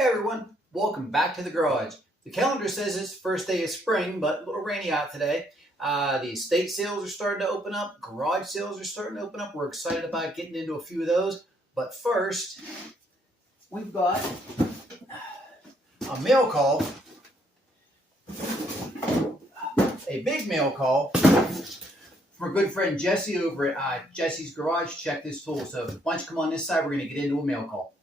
Hey everyone, welcome back to the garage. The calendar says it's first day of spring, but a little rainy out today. The estate sales are starting to open up. Garage sales are starting to open up. We're excited about getting into a few of those. But first, we've got a mail call, a big mail call from a good friend Jesse over at Jesse's Garage. Check this tool. So why don't you come on this side, we're going to get into a mail call.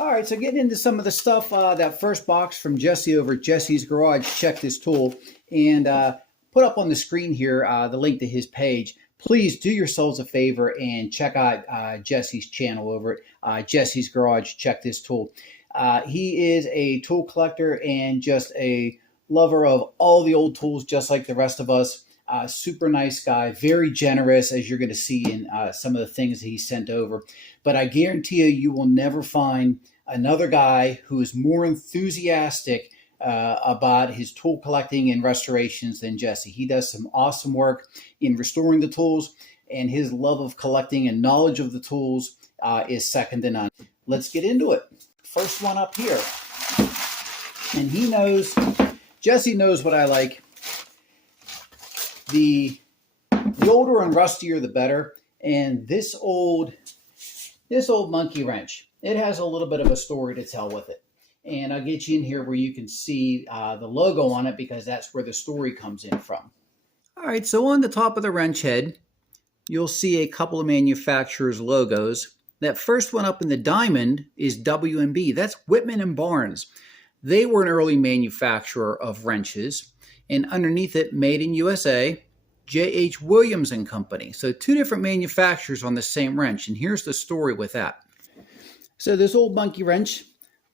All right, so getting into some of the stuff, that first box from Jesse over at Jesse's Garage, check this tool, and put up on the screen here the link to his page. Please do yourselves a favor and check out Jesse's channel over at Jesse's Garage, check this tool. He is a tool collector and just a lover of all the old tools, just like the rest of us. Super nice guy, very generous, as you're going to see in some of the things that he sent over. But I guarantee you will never find another guy who is more enthusiastic about his tool collecting and restorations than Jesse. He does some awesome work in restoring the tools, and his love of collecting and knowledge of the tools is second to none. Let's get into it. First one up here. And Jesse knows what I like. The older and rustier, the better. And this old monkey wrench, it has a little bit of a story to tell with it. And I'll get you in here where you can see the logo on it, because that's where the story comes in from. All right, so on the top of the wrench head, you'll see a couple of manufacturers' logos. That first one up in the diamond is W&B. That's Whitman and Barnes. They were an early manufacturer of wrenches. And underneath it, Made in USA, J.H. Williams and Company. So two different manufacturers on the same wrench. And here's the story with that. So this old monkey wrench,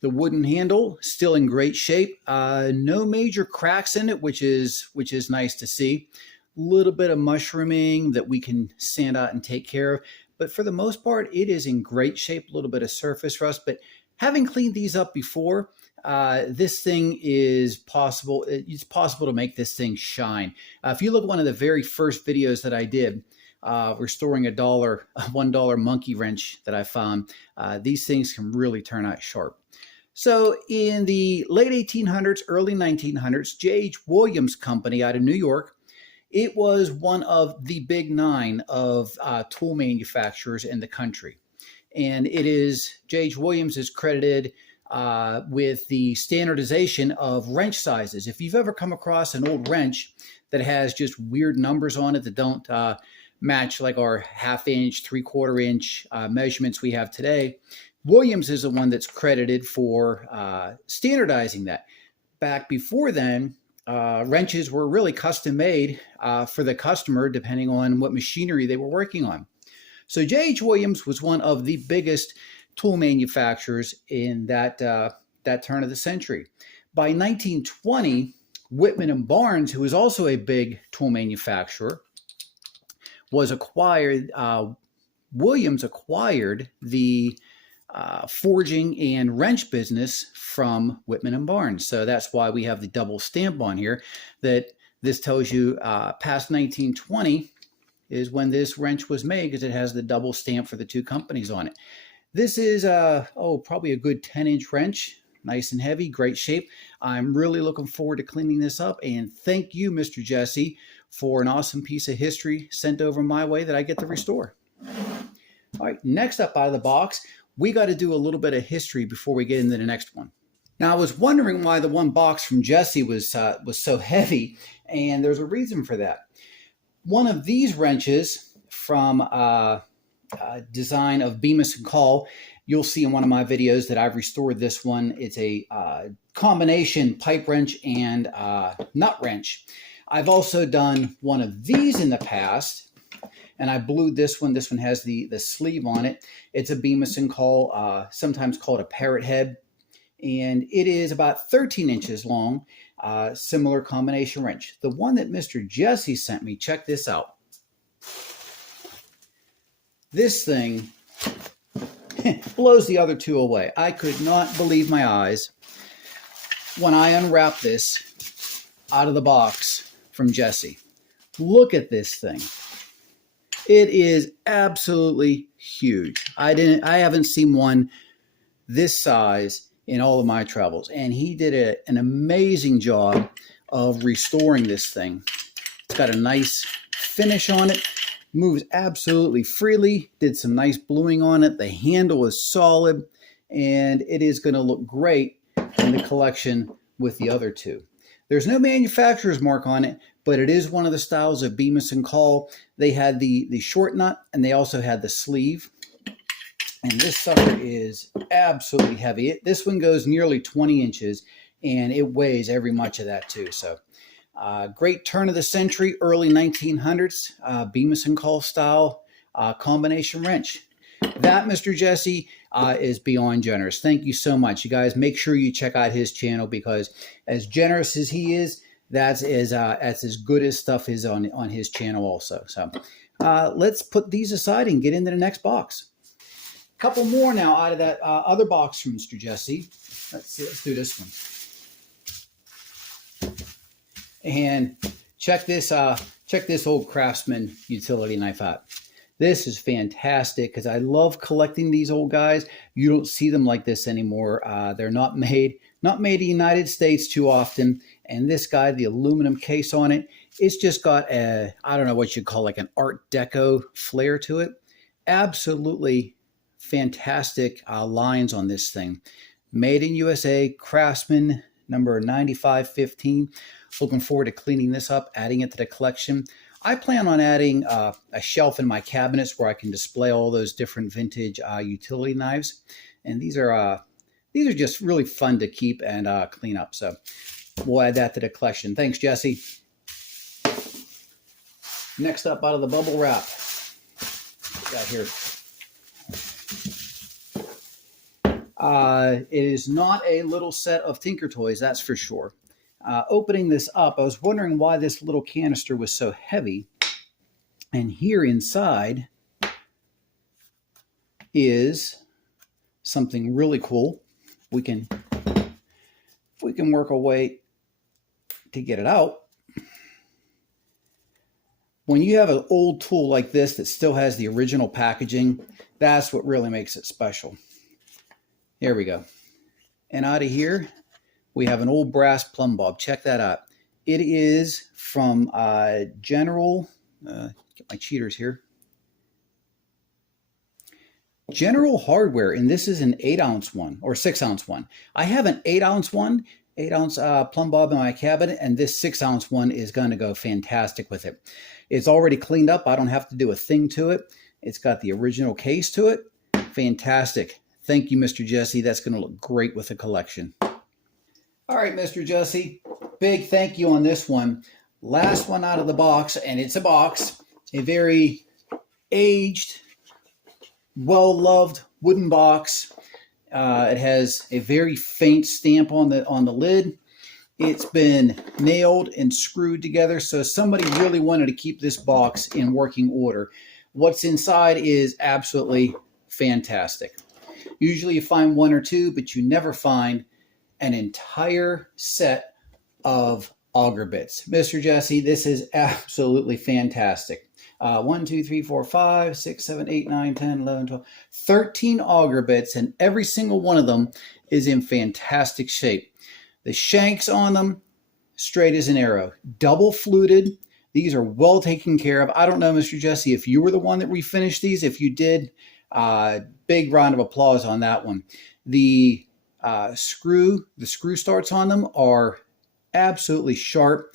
the wooden handle, still in great shape. No major cracks in it, which is nice to see. A little bit of mushrooming that we can sand out and take care of. But for the most part, it is in great shape. A little bit of surface rust. But having cleaned these up before, this thing is possible. It's possible to make this thing shine. If you look at one of the very first videos that I did, restoring a $1 monkey wrench that I found, these things can really turn out sharp. So in the late 1800s, early 1900s, J.H. Williams Company out of New York, it was one of the big nine of tool manufacturers in the country. And J.H. Williams is credited with the standardization of wrench sizes. If you've ever come across an old wrench that has just weird numbers on it that don't match like our half-inch, three-quarter-inch measurements we have today, Williams is the one that's credited for standardizing that. Back before then, wrenches were really custom-made for the customer depending on what machinery they were working on. So J.H. Williams was one of the biggest tool manufacturers in that turn of the century. By 1920, Whitman and Barnes, who was also a big tool manufacturer, was acquired. Williams acquired the forging and wrench business from Whitman and Barnes. So that's why we have the double stamp on here. That this tells you past 1920 is when this wrench was made, because it has the double stamp for the two companies on it. This is probably a good 10-inch wrench, nice and heavy, great shape. I'm really looking forward to cleaning this up, and thank you, Mr. Jesse, for an awesome piece of history sent over my way that I get to restore. All right, next up out of the box, we got to do a little bit of history before we get into the next one. Now, I was wondering why the one box from Jesse was so heavy, and there's a reason for that. One of these wrenches from design of Bemis & Call. You'll see in one of my videos that I've restored this one. It's a combination pipe wrench and nut wrench. I've also done one of these in the past, and I blued this one. This one has the sleeve on it. It's a Bemis & Call, sometimes called a parrot head, and it is about 13 inches long, similar combination wrench. The one that Mr. Jesse sent me, check this out. This thing blows the other two away. I could not believe my eyes when I unwrapped this out of the box from Jesse. Look at this thing. It is absolutely huge. I haven't seen one this size in all of my travels, and he did an amazing job of restoring this thing. It's got a nice finish on it, moves absolutely freely, did some nice bluing on it. The handle is solid, and it is going to look great in the collection with the other two. There's no manufacturer's mark on it, but it is one of the styles of Bemis and Call. They had the short nut, and they also had the sleeve. And this sucker is absolutely heavy. This one goes nearly 20 inches, and it weighs every much of that too. So great turn of the century, early 1900s, Bemis and Call style combination wrench. That, Mr. Jesse, is beyond generous. Thank you so much. You guys, make sure you check out his channel, because as generous as he is, that's as good as stuff is on his channel also. So let's put these aside and get into the next box. A couple more now out of that other box from Mr. Jesse. Let's do this one. And check this old Craftsman utility knife out. This is fantastic because I love collecting these old guys. You don't see them like this anymore. They're not made in the United States too often. And this guy, the aluminum case on it, it's just got I don't know what you'd call like an Art Deco flair to it. Absolutely fantastic lines on this thing. Made in USA, Craftsman, number 9515. Looking forward to cleaning this up, adding it to the collection. I plan on adding a shelf in my cabinets where I can display all those different vintage utility knives. And these are just really fun to keep and clean up. So we'll add that to the collection. Thanks, Jesse. Next up, out of the bubble wrap, what we got here. It is not a little set of Tinker Toys, that's for sure. Opening this up, I was wondering why this little canister was so heavy. And here inside is something really cool. We can work our way to get it out. When you have an old tool like this that still has the original packaging, that's what really makes it special. Here we go. And out of here, we have an old brass plumb bob. Check that out. It is from General, get my cheaters here. General Hardware, and this is an 8-ounce one or 6-ounce one. I have an 8-ounce one, 8-ounce plumb bob in my cabinet, and this 6-ounce one is going to go fantastic with it. It's already cleaned up. I don't have to do a thing to it. It's got the original case to it. Fantastic. Thank you, Mr. Jesse. That's going to look great with the collection. All right, Mr. Jesse, big thank you on this one. Last one out of the box, and it's a box, a very aged, well-loved wooden box. It has a very faint stamp on the lid. It's been nailed and screwed together, so somebody really wanted to keep this box in working order. What's inside is absolutely fantastic. Usually you find one or two, but you never find an entire set of auger bits. Mr. Jesse, this is absolutely fantastic. 1, 2, 3, 4, 5, 6, 7, 8, 9, 10, 11, 12, 13 auger bits, and every single one of them is in fantastic shape. The shanks on them, straight as an arrow. Double fluted. These are well taken care of. I don't know, Mr. Jesse, if you were the one that refinished these. If you did, big round of applause on that one. The screw starts on them are absolutely sharp.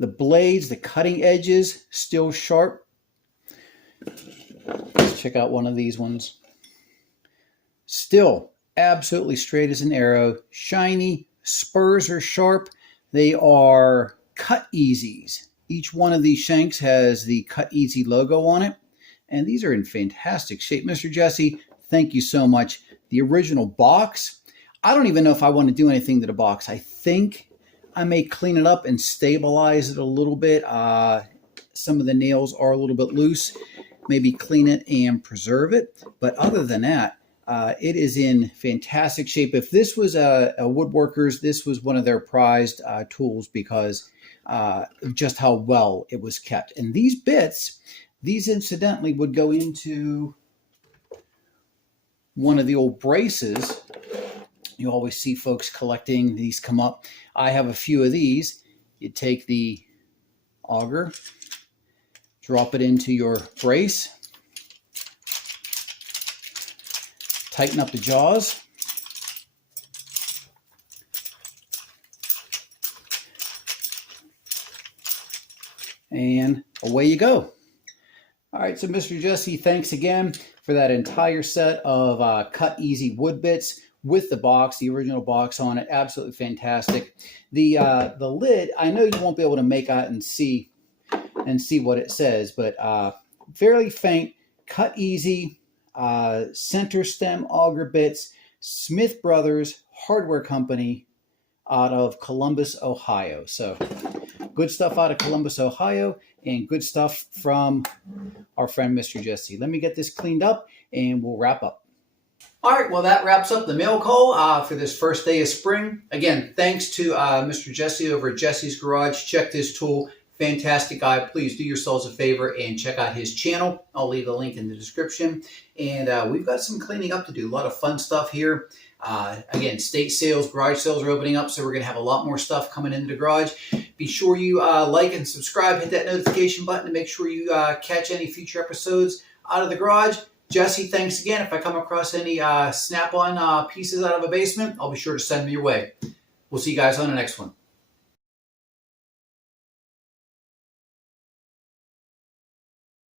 The blades, the cutting edges, still sharp. Let's check out one of these ones. Still absolutely straight as an arrow, shiny. Spurs are sharp. They are Cut Easies. Each one of these shanks has the Cut Easy logo on it, and these are in fantastic shape. Mr. Jesse, thank you so much. The original box, I don't even know if I want to do anything to the box. I think I may clean it up and stabilize it a little bit. Some of the nails are a little bit loose. Maybe clean it and preserve it. But other than that, It is in fantastic shape. If this was a woodworker's, this was one of their prized tools because just how well it was kept. And these bits, these incidentally would go into one of the old braces. You always see folks collecting these come up. I have a few of these. You take the auger, drop it into your brace, tighten up the jaws, and away you go. All right, so Mr. Jesse, thanks again for that entire set of Cut Easy wood bits with the box, the original box on it. Absolutely fantastic. The lid, I know you won't be able to make out and see what it says, but fairly faint, Cut Easy, center stem auger bits, Smith Brothers Hardware Company out of Columbus, Ohio. So good stuff out of Columbus, Ohio, and good stuff from our friend Mr. Jesse. Let me get this cleaned up and we'll wrap up. All right, well, that wraps up the mail call for this first day of spring. Again, thanks to Mr. Jesse over at Jesse's Garage. Check this tool. Fantastic guy. Please do yourselves a favor and check out his channel. I'll leave a link in the description. And we've got some cleaning up to do. A lot of fun stuff here. Again, state sales, garage sales are opening up, so we're going to have a lot more stuff coming into the garage. Be sure you like and subscribe. Hit that notification button to make sure you catch any future episodes out of the garage. Jesse, thanks again. If I come across any snap-on pieces out of a basement, I'll be sure to send them your way. We'll see you guys on the next one.